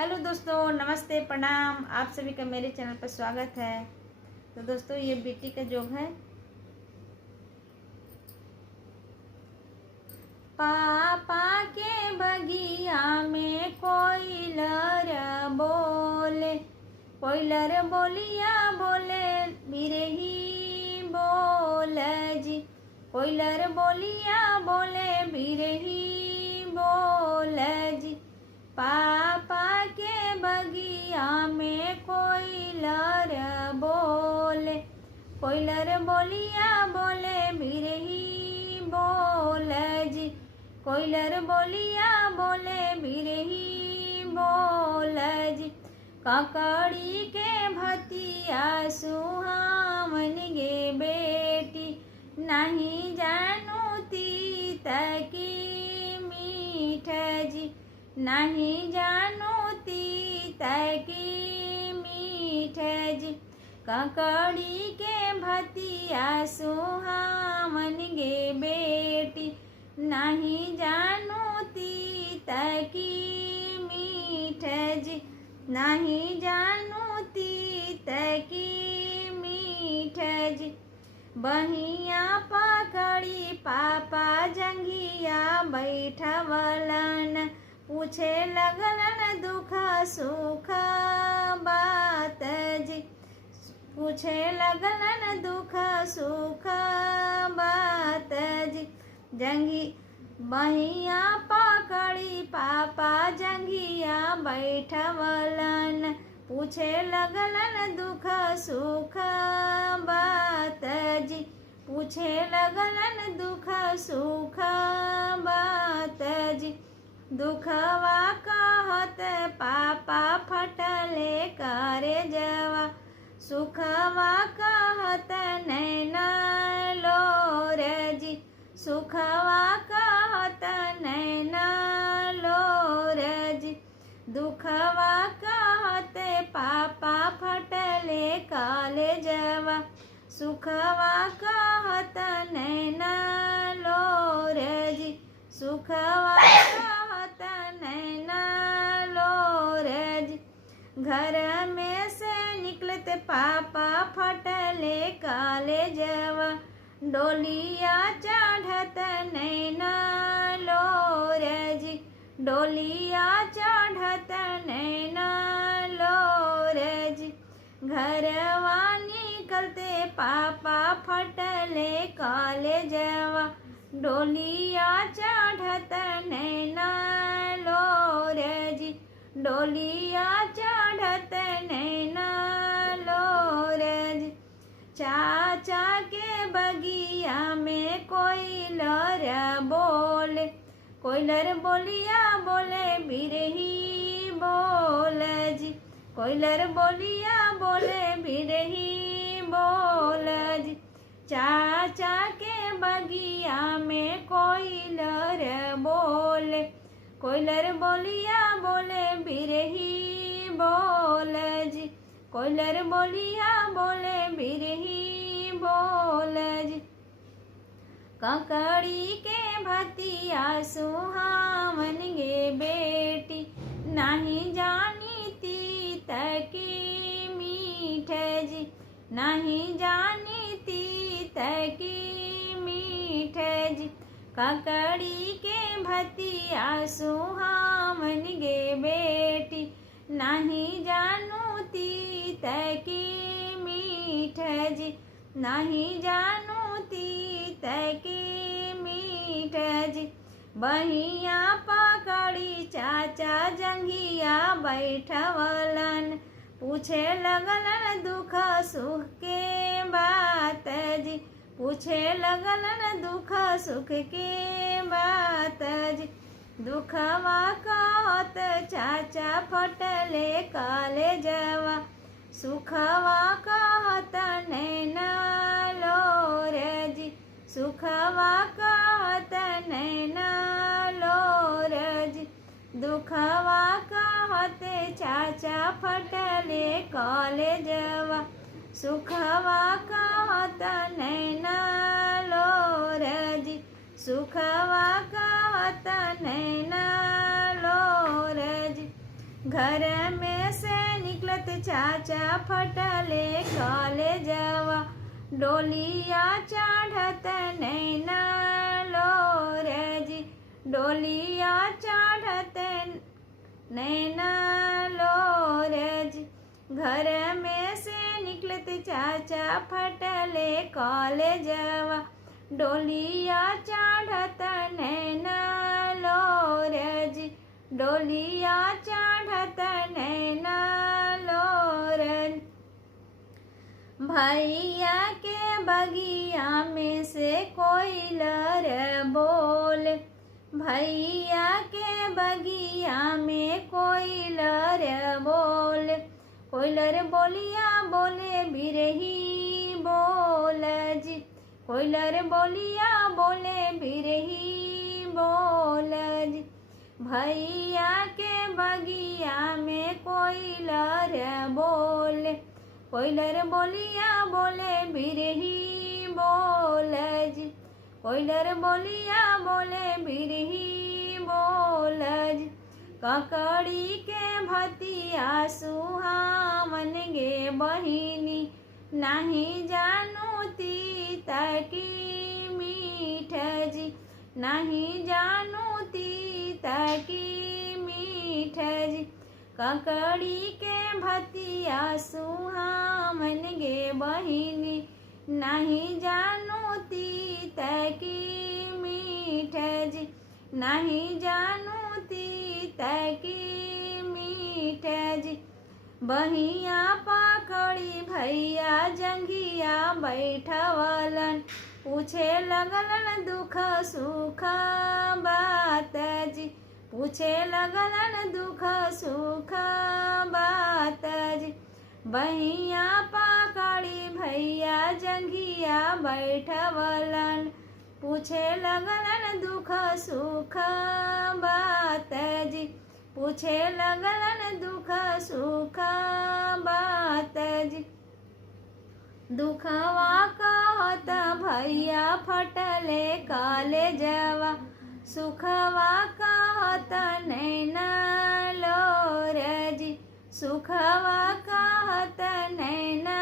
Hello दोस्तों, नमस्ते, प्रणाम। आप सभी का मेरे चैनल पर स्वागत है। तो दोस्तों, ये बेटी का जोग है। पापा के बगिया में कोयलर बोले, कोयलर बोलिया बोले बिरही बोल जी, कोयलर बोलिया बोले बिरही बोल जी। पापा के बगिया में कोयलर बोले, कोयलर बोलिया बोले बिरही बोल जी, कोयलर बोलिया बोले बिरही बोल जी। ककड़ी के भतिया सुहावन गे बेटी, नहीं जानू तीत की मीठ जी, नहीं जानू तीत की मीठ जी। ककड़ी के भतिया सुहावन गे बेटी, नहीं जानू तीत की मीठ जी, नहीं जानू तीत की मीठ जी। बहिया पकड़ी पापा जंघिया बैठवलन, पूछे लगलन दुख सुख बात जी, पूछे लगलन दुख सुख बात जी। जंगी बहिया पकड़ी पापा जंघिया बैठवलन, पूछे लगलन दुख सुख बात जी, पूछे लगलन दुख सुख बात जी। दुखवा कहत पापा फटले करे जवा, सुखवा कहत नैना लोर जी, सुखवा कहत नैना लोर जी। दुखवा कहत पापा फटले काले जवा, सुखवा कहत नैना लोर जी, सुखवा कहत नैना लोर जी। घर में से निकलते पापा फटले काले जवा, डोलिया चढ़त नैना लोर जी, डोलिया चढ़त नैना लोर जी। घरवा निकलते पापा फटले काले जवा, डोलिया चढ़त नैना लोर जी, डोलिया चढ़त नैना लोर जी। चाचा के बगिया में कोयलर बोले, कोयलर बोलिया बोले बिरही बोल जी, कोयलर बोलिया बोले बिरही बोल जी। चाचा के बगिया में कोयलर बोले, कोयलर बोलिया बोले बिरही बोल जी, कोयलर बोलिया बोले बिरही बोल जी। ककड़ी के भतिया सुहावन गे बेटी, नहीं जानी तीत की मीठ जी, नहीं जानी तीत की मीठ जी। ककड़ी के भतिया सुहावन गे बेटी, नहीं जानू तीत की मीठ जी, नहीं जानू तीत की मीठ जी। बहिया पकड़ी चाचा जंघिया बैठवलन, पूछे लगलन दुख सुख के बात जी, पूछे लगलन दुख सुख के बात जी। दुखवा कहत चाचा फटले काले जवा, सुखवा कहत नैना लोर जी, सुखवा कहत नैना लोर जी। दुखवा कहत चाचा फटले काले जवा, सुखवा कहत नैना लोर जी, सुखवा कहत नैना लोर जी। घर में से निकलत चाचा फटले कॉलेजवा डोलिया चढ़त नैना लोर जी डोलिया चढ़त नैना लोर जी घर में से निकलत चाचा फटले कॉलेजवा डोलिया चढ़त नैना लोर जी डोलिया चढ़त नैना लोर भैया के बगिया में से कोयलर बोल भैया के बगिया में कोयलर बोल कोयलर बोलिया बोले बिरही बोल जी कोयलर बोलिया बोले बिरही बोल जी भैया के बगिया में कोयलर बोल कोयलर बोलिया बोले बिरही बोल जी कोयलर बोलिया बोले बिरही बोल जी ककड़ी के भतिया सुहावन गे बहिनी नहीं जानू तीता की मीठ जी नहीं जानू तीता की मीठ जी ककड़ी के भतिया सुहावन गे बहिनी नहीं जानू तीता की मीठ जी नहीं जानू तीता की मीठ जी बहिया पकड़ी भैया जंघिया बैठवलन पूछे लगलन दुख सुख बात जी पूछे लगलन दुख सुख बात जी बहिया पकड़ी भैया जंघिया बैठवलन पूछे लगलन दुख सुख बात जी पूछे लगलन दुख सुख बात जी दुखवा कहत भैया फटले कॉलेजवा सुखवा कहत नैना लोर जी सुखवा कहत नैना